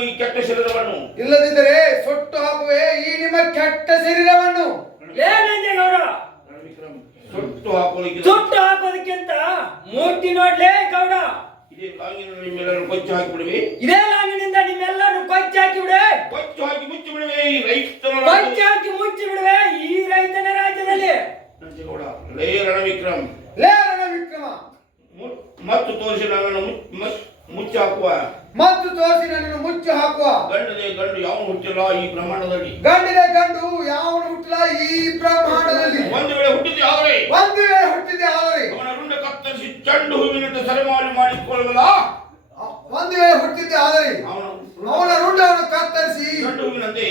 ನಿಮಗೆ ಕೆಟ್ಟ ಶರೀರವನ್ನು, ಇಲ್ಲದಿದ್ದರೆ ಸುಟ್ಟು ಹಾಕುವೆ ಈ ನಿಮ್ಮ ಕೆಟ್ಟ ಶರೀರವನ್ನು. ಏನಂಜೇಗೌಡ, ಸುಟ್ಟು ಹಾಕೋಲಿಕ್ಕೆ ಸುಟ್ಟು ಹಾಕೋದಕ್ಕಿಂತ ಮೂರ್ತಿ ನೋಡ್ಲೇ ಗೌಡ. ಇದೇ ಲಾಂಗಿನ ನಿಮ್ಮೆಲ್ಲರೂ ಕೊಚ್ಚು ಹಾಕಿ ಬಿಡುವೆ. ಇದೇ ಲಾಂಗಿನಿಂದ ನಿಮ್ಮೆಲ್ಲರೂ ಕೊಚ್ಚಿ ಹಾಕಿ ಬಿಡುವೆ. ಕೊಚ್ಚು ಹಾಕಿ ಮುಚ್ಚಿ ಬಿಡುವೆ ಈ ರೈತನ ಕೊಚ್ಚಿ ಹಾಕಿ ಮುಚ್ಚಿ ಬಿಡುವೆ ಈ ರೈತನ ರಾಜ್ಯದಲ್ಲಿ. ನಂಜೇಗೌಡ, ಲೇ ರಣವಿಕ್ರಮ್, ಲೇ ರಣವಿಕ್ರಮ, ಮತ್ತು ತೋರಿಸಿ ನನ್ನನ್ನು ಮುಚ್ಚಿ ಹಾಕುವ, ಮತ್ತು ತೋರಿಸಿ ನನ್ನನ್ನು ಮುಚ್ಚಿ ಹಾಕುವ. ಗಂಡದೇ ಗಂಡು ಯಾವನು ಹುಟ್ಟಿಲ್ಲ ಈ ಬ್ರಹ್ಮಾಂಡದಲ್ಲಿ. ಗಂಡಿನ ಗಂಡು ಯಾವನು ಹುಟ್ಟಿಲ್ಲ ಈ ಬ್ರಹ್ಮಾಂಡದಲ್ಲಿ. ಒಂದು ವೇಳೆ ಹುಟ್ಟಿದೆ ಆದರೆ, ಒಂದು ವೇಳೆ ಹುಟ್ಟಿದೆ ಆದರೆ ಅವನ ರುಂಡ ಕತ್ತರಿಸಿ ಚೆಂಡು ಹೂವಿನಿಂದ ಸರಮಾರಿ ಮಾಡಿಕೊಳ್ಳಬಲ್ಲ. ಒಂದು ವೇಳೆ ಹುಟ್ಟಿದ್ದೆ ಆದರೆ ಅವನ ರುಂಡವನ್ನು ಕತ್ತರಿಸಿ ಚೆಂಡು ಹೂವಿನಂತೆ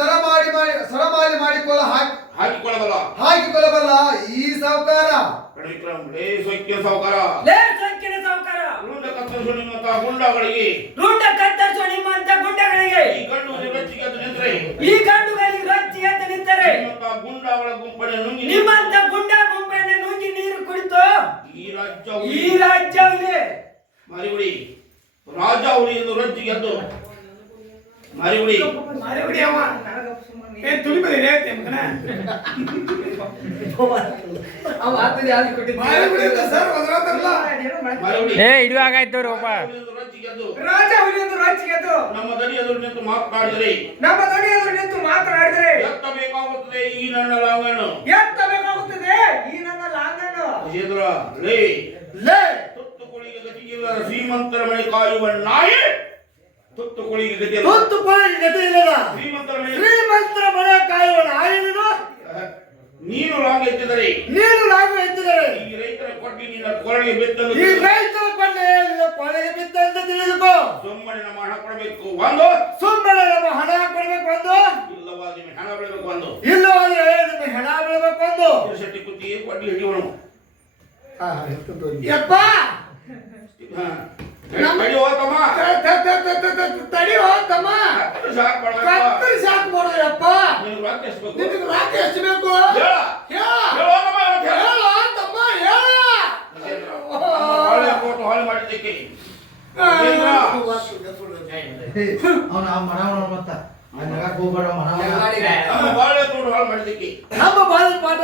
ಸರಮಾಲಿ ಹಾಕಿಕೊಳ್ಳಬಲ್ಲ ಈ ಸಾಹುಕಾರ. ರಣವಿಕ್ರಮ್, ಲೇ ಸೊಕ್ಕಿನ ಸಾಹುಕಾರ, ಲೇ ಸೊಕ್ಕಿನ ಸಾಹುಕಾರ, ರುಂಡ ಕತ್ತರಿಸುವ ನಿಮ್ಮಂತಹ ಗುಂಡಗಳಿಗೆ, ರುಂಡ ಕತ್ತರಿಸುವ ನಿಮ್ಮಂತ ಗುಂಡಗಳಿಗೆ ಈ ಗಂಡು ರೊಚ್ಚಿಗೆ ಎದ್ದು ನಿಂತರೆ, ಈ ಗಂಡುಗಳಿಗೆ ರೊಚ್ಚಿಗೆ ಎದ್ದು ನಿಂತರೆ, ನಿಮ್ಮಂತಹ ಗುಂಡಗಳ ಗುಂಪನ್ನು ನುಂಗಿ, ನಿಮ್ಮಂತ ಗುಂಡ ಗುಂಪನ್ನು ನುಂಗಿ ನೀರು ಕುಡಿತು ಈ ರಾಜ್ಯವಿದೆ. ಮಾರಿಗುಡಿ ರಾಜ ಹುಲಿ ಎಂದು ರೊಚ್ಚಿಗೆ ಎದ್ದು ಮಾರಿಗುಡಿ ಅವ ತುಳಿಬದಿದೆ ಏ ಇಡುವಾಗಾಯ್ತು ರೂಪ ರಾಜ ಹುಲಿ ಎಂದು ರೊಚ್ಚಿಗೆದ್ದು ನಮ್ಮ ದನಿ ಎದುರು ನಿಂತು ಮಾತನಾಡಿದರೆ, ಎತ್ತಬೇಕಾಗುತ್ತದೆ ಈ ನನ್ನ ಲಾಂಗನ್ನು. ವಿಜೇಂದ್ರ, ಲೇ ತುತ್ತುಕುಳಿಗೆ ಗತಿಯಿಲ್ಲದ ಶ್ರೀಮಂತರ ಮನೆ ಕಾಯುವ ನಾಯಿ, ತುತ್ತುಕುಳಿಗೆ ಗತಿಯಿಲ್ಲದ ಶ್ರೀಮಂತರ ಮನೆ ಕಾಯುವ ನಾಯಿನು ನೀನು ಲಾಂಗ ಎತ್ತಿದರೆ, ಈ ರೈತರ ಕೊಟ್ಟಿ ನಿನ್ನ ಕೊರಳಿಗೆ ಬಿತ್ತಲು ತಿಳಿದುಕೋ. ಸುಮ್ಮನೆ ನಮ್ಮ ಹಣ ಕೊಡಬೇಕು ಒಂದು, ಹಣ ಕೊಡಬೇಕು ಒಂದು, ಇಲ್ಲವಾದ್ರೆ ನಿಮಗೆ ಹಣ ಬೆಳಬೇಕು ಒಂದು, ಇಲ್ಲವಾದ್ರೆ ನಿಮಗೆ ಹಣ ಬೀಳಬೇಕು ಒಂದು. ಶೆಟ್ಟಿ ಕುತ್ತಿ ಕೊಡ್ಲಿ ಹಿಡಿಯೋಣ. ಯಪ್ಪ ತಡಿಯೋ ತಮ್ಮ, ಕತ್ತರಿ ಸಾಕು ಮಾಡೋದಪ್ಪ. ನಿನಗೆ ರೊಕ್ಕ ಎಷ್ಟು ಬೇಕು? ನಿನಗೆ ರೊಕ್ಕ ಎಷ್ಟು ಬೇಕು? ಹೇಳ. ಹೇಳೋ ತಮ್ಮ, ಇವತ್ತು ಹೇಳು. ಹೇಳು ತಮ್ಮ, ಹೇಳು. ಹೊಳೆ ಕೊಟ್ಟು ಹೊಳೆ ಮಾಡಿದ್ದಕ್ಕೆ ನಮ್ಮ ಬಾಳೆ ತೋಡು ಹಾಳು ಮಾಡಿದ್ದಕ್ಕೆ ನಮ್ಮ ಬಾಳ ಪಾಠ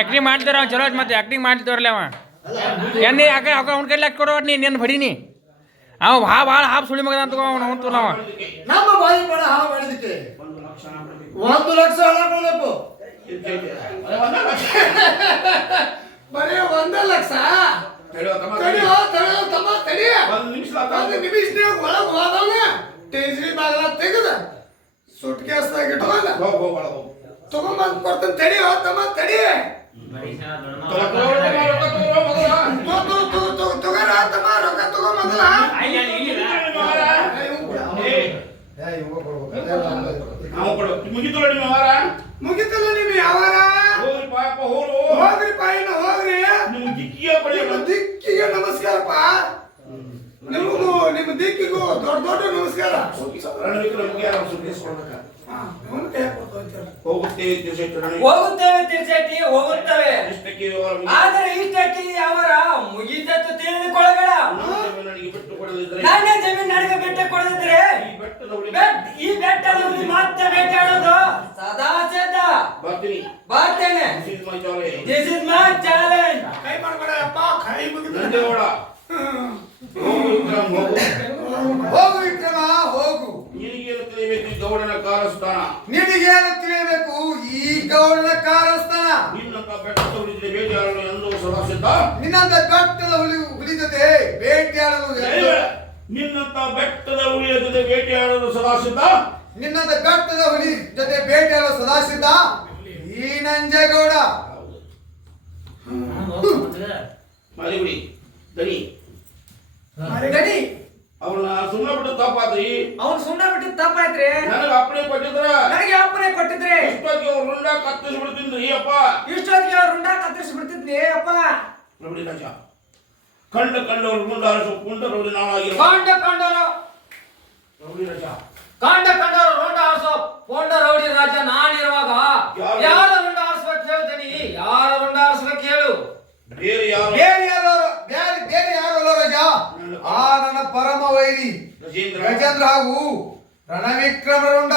ಆಕ್ಟಿಂಗ್ ಮಾಡ್ತಾರ ಅವ ಚಲೋ ಮತ್ತೆ ಆಕ್ಟಿಂಗ್ ಮಾಡ್ತವ್ರಲ್ಲ ಅವ ಎಣ್ಣೆ ಅವ್ನ ಕೈಲಿ ಕೊಡೋ ನೀನು ಬಡೀನಿ ಅವ ಭಾಳ ಹಾಪ್ ಸುಳಿ ಮಗದ ಅಂತ ಅವ್ನು ತೋಲ ಅವ ನಮ್ಮ ಬಾಯಿ ಪಾಠ ಹಾಳು ಮಾಡಿದಕ್ಕೆ 1 ಲಕ್ಷ ಹಣ ಕೊಡಬೇಕು. ಬರೀ 1 ಲಕ್ಷ ಒಳಗೆ ಹೋದವನ ಟೇಜ್ರಿ ಬಾಗಲ ತೆಗೆದ ಸುಟ್ಕೇಸ್ದಾಗ ಇಟ್ಕೊಂಡ ತಗೊಂಬಂದ್ ಕೊಡ್ತಾನೆ. ತಡಿಯೋ ತಮ್ಮ, ತಡಿ. ತಗೋರ ತಮ್ಮ, ರೊಕ್ಕ ತಗೊಂಬಂದಲ್ಲ ಮುಗಿತಲ್ಲ ನಿಮ್ಮ ವಾರ, ಮುಗಿತಲ್ಲ ನಿಮ್ ಯಾವಾರ. ಹೋಗ್ರಿ ಪಾಪ ಹೋರು, ಹೋಗ್ರಿ ಪಾಯಿನ ಹೋಗ್ರಿ. ನಿಮ್ಮ ದಿಕ್ಕಿಗೆ ಪಡೆಯಲ್ಲ, ದಿಕ್ಕಿಗೆ ನಮಸ್ಕಾರಪ್ಪ. ನಿಮಗೂ ನಿಮ್ಮ ದಿಕ್ಕಿಗೂ ದೊಡ್ಡ ದೊಡ್ಡ ನಮಸ್ಕಾರ. ಹೋಗುತ್ತೇವೆ ತಿರ್ಸೇಟಿ ಹೋಗುತ್ತವೆ, ಆದರೆ ಇಷ್ಟಕ್ಕೆ ಅವರ ಮುಗಿದತ್ತು ತಿಳಿದುಕೊಳ್ಳಬೇಡ. ನನಗೆ ಬಿಟ್ಟು ಕೊಡದಿದ್ದರೆ, ನನ್ನ ಜಮೀನು ನನಗೆ ಬಿಟ್ಟು ಕೊಡದಿದ್ರೆ ಈ ಬೆಟ್ಟದ ಹುಲಿ ಮತ್ತೆ ಬೇಟಾಡೋದು ಸದಾ ಸಿದ್ಧ. ಬರ್ತೇನೆ. This is my challenge. ಕೈ ಮಾಡ್ಬೇಡಪ್ಪ, ಕೈ ಮುಗಿದ. ಹೋಗು ವಿಕ್ರಮ, ಹೋಗು. ನಿನಗೇನು ತಿಳಿಯಬೇಕು ಈ ಗೌಡನ ಕಾರಸ್ಥಾನ? ನಿನಗೇನು ತಿಳಿಯಬೇಕು ಈ ಗೌಡನ ಕಾರಸ್ಥಾನ? ನಿನ್ನಂತ ಬೆಟ್ಟದ ಹುಲಿ ಬೇಟೆಯಾಡಲು ಎಂದು ಸದಾ ಸಿದ್ಧ. ನಿನ್ನಂತ ಬೆಟ್ಟದ ಹುಲಿ ಜೊತೆ ಬೇಟೆಯಾಡಲು ನಿನ್ನಂತ ಬೆಟ್ಟದ ಹುಲಿಯ ಜೊತೆ ಬೇಟೆಯಾಡಲು ಸದಾ ಸಿದ್ಧ. ನಿನ್ನಂತ ಬೆಟ್ಟದ ಹುಲಿ ಜೊತೆ ಬೇಟೆಯಾಡಲು ಸದಾ ಸಿದ್ಧ ಈ ನಂಜೇಗೌಡ. ಮಾರಿಗುಡಿ ದನಿ ಗಡಿ ಅವನ ಸುಮ್ಮನೆ ಬಿಟ್ಟು ತಪ್ಪಾದ್ರಿ. ಅವ್ನು ಸುಮ್ಮನೆ ಬಿಟ್ಟು ತಪ್ಪಾಯ್ತ್ರಿ. ನನಗೆ ಅಪ್ಪಣೆ ಕೊಟ್ಟಿದ್ರ, ನನಗೆ ಅಪ್ಪಣೆ ಕೊಟ್ಟಿದ್ರೆ ಇಷ್ಟೊತ್ತಿಗೆ ಅವ್ರು ರುಂಡ ಕತ್ತರಿಸಿ ಬಿಡ್ತಿದ್ರಿ ಅಪ್ಪ. ಇಷ್ಟೊತ್ತಿಗೆ ಅವ್ರು ರುಂಡ ಕತ್ತರಿಸಿ ಬಿಡ್ತಿದ್ನಿ ಅಪ್ಪ. ನೋಡಿ ರಾಜ, ಕಂಡವರು ಮುಂಡ ಹರಿಸು ಕುಂಡ ನೋಡಿ ನಾವಾಗಿರೋ ಕಂಡರು ನೋಡಿ ರಾಜ, ಕಂಡ ರುಂಡ ಆರ್ಸೋ ಪೋಂಡ ರೌಡಿ ರಾಜ ನಾನಿರುವಾಗ ಯಾರ ರುಂಡ ಆರ್ಸ್ಬೇಕು ಹೇಳ್ತೀನಿ, ಯಾರ ರುಂಡ ಆರ್ಸ್ಬೇಕು ಹೇಳು. ಬೇರೆ ಯಾರು ಬೇರೆ ಯಾರಲ್ಲ ರಾಜ, ಆ ನನ್ನ ಪರಮ ವೈರಿ ಗಜೇಂದ್ರ ಗಜೇಂದ್ರ ಹಾಗೂ ರಣವಿಕ್ರಮ ರುಂಡ